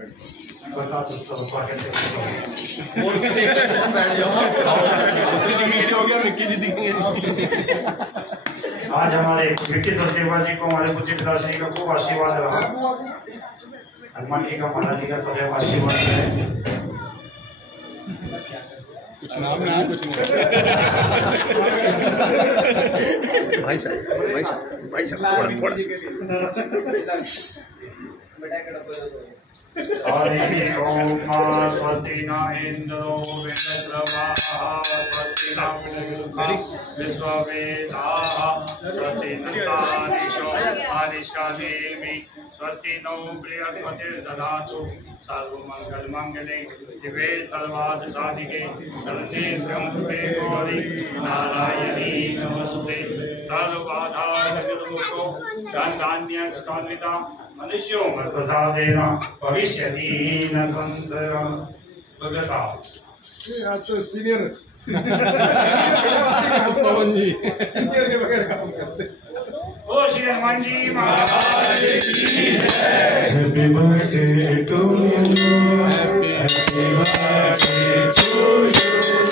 बता तो स्वागत है और क्या देख रहे हो बैठ जाओ उसी के नीचे हो गया मिक्की जी दिखेंगे। आज हमारे मिट्टी सचदेवा जी को हमारे पूज्य पिताश्री का खूब आशीर्वाद रहा। हनुमान जी का माता जी का सदैव आशीर्वाद रहे। कुछ नाम ना कुछ नहीं भाई साहब थोड़ा हरि ओम स्वस्ति न इंद्रो वृषभः स्वस्ति न पूषा विश्ववेदाः स्वस्ति नस्तारीशो अरिष्टनेमि स्वस्ति नो बृहस्पतिर्दधातु सर्वमंगलमंगले शिवे सर्वार्थसाधिके शरण्ये त्र्यंबके गौरी नारायणी नमस्ते सर्वबाधानिर्मुक्तो धनधान्यसुतान्विता मनुष्यों प्रसादेन भविष्यति न संशयः। भगता आज तो सीनियर पवन जी सीनियर के बगैर काम करते। ओ श्री हनुमान जी महाराज की जय। Happy birthday to you. Happy birthday to you.